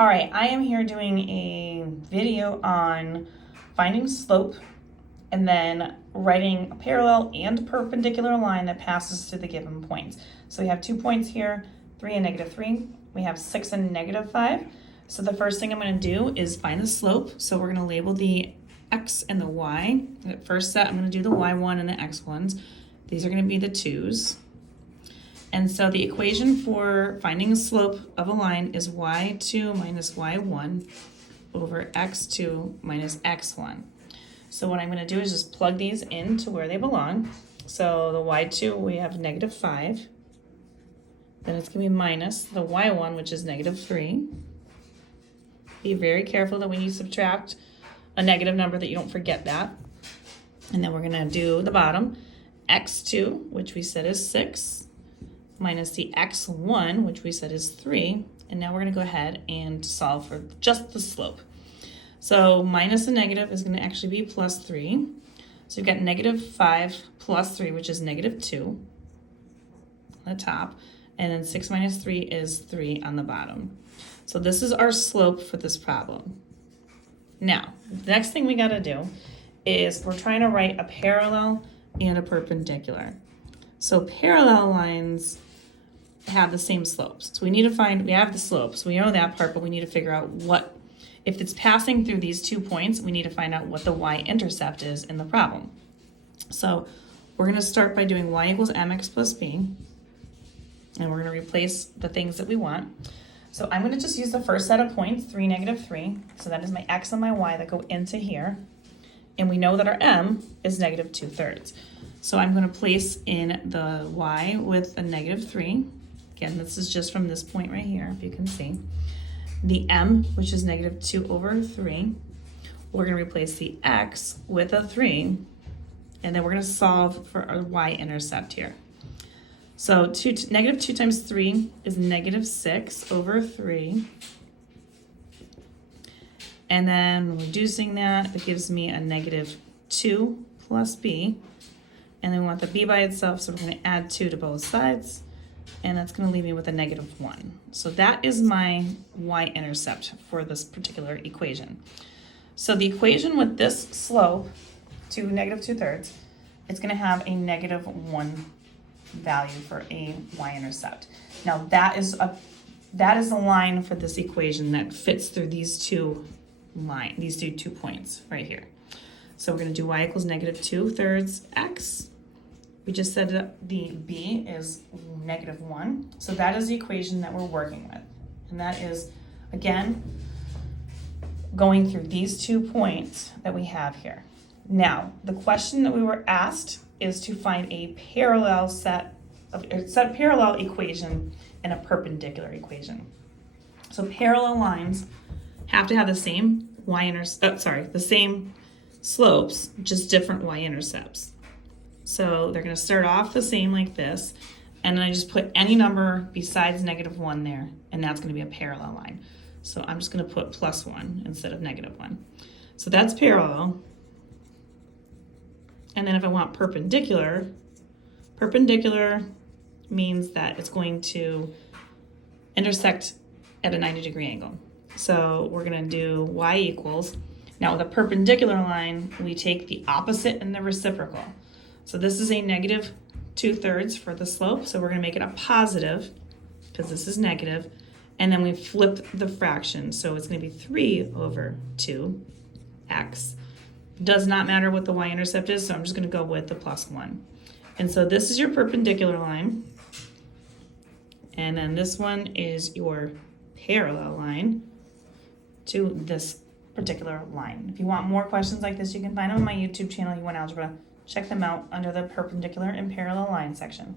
All right, I am here doing a video on finding slope and then writing a parallel and perpendicular line that passes through the given points. So we have 2 points here, 3 and -3. We have 6 and -5. So the first thing I'm going to do is find the slope. So we're going to label the x and the y. The first set, I'm going to do the y1 and the x1s. These are going to be the 2's. And so the equation for finding the slope of a line is y2 minus y1 over x2 minus x1. So what I'm going to do is just plug these into where they belong. So the y2, we have -5. Then it's going to be minus the y1, which is -3. Be very careful that when you subtract a negative number that you don't forget that. And then we're going to do the bottom, x2, which we said is 6, minus the x1, which we said is 3. And now we're going to go ahead and solve for just the slope. So minus a negative is going to actually be +3. So we've got -5 plus 3, which is -2 on the top. And then 6 minus 3 is 3 on the bottom. So this is our slope for this problem. Now, the next thing we got to do is we're trying to write a parallel and a perpendicular. So parallel lines have the same slopes. So we need to find, we have the slopes, we know that part, but we need to figure out what, if it's passing through these 2 points, we need to find out what the y-intercept is in the problem. So we're going to start by doing y equals mx plus b, and we're going to replace the things that we want. So I'm going to just use the first set of points, 3, -3. So that is my x and my y that go into here. And we know that our m is -2/3. So I'm going to place in the y with a -3. Again, this is just from this point right here, if you can see. The m, which is -2/3. We're going to replace the x with a 3. And then we're going to solve for our y-intercept here. So -2 times 3 is -6/3. And then reducing that, it gives me a -2 plus b. And then we want the b by itself, so we're going to add 2 to both sides. And that's going to leave me with a -1. So that is my y-intercept for this particular equation. So the equation with this slope to -2/3, it's going to have a -1 value for a y-intercept. Now that is a line for this equation that fits through these two points right here. So we're going to do y equals -2/3 x. We just said that the b is -1. So that is the equation that we're working with. And that is, again, going through these 2 points that we have here. Now, the question that we were asked is to find a parallel parallel equation and a perpendicular equation. So parallel lines have to have the same the same slopes, just different y-intercepts. So they're going to start off the same like this, and then I just put any number besides -1 there, and that's going to be a parallel line. So I'm just going to put +1 instead of -1. So that's parallel. And then if I want perpendicular means that it's going to intersect at a 90-degree angle. So we're going to do y equals. Now with a perpendicular line, we take the opposite and the reciprocal. So this is a -2/3 for the slope. So we're going to make it a positive because this is negative. And then we flip the fraction. So it's going to be 3/2x. Does not matter what the y-intercept is, so I'm just going to go with the +1. And so this is your perpendicular line. And then this one is your parallel line to this particular line. If you want more questions like this, you can find them on my YouTube channel, YouWantAlgebra. Check them out under the perpendicular and parallel line section.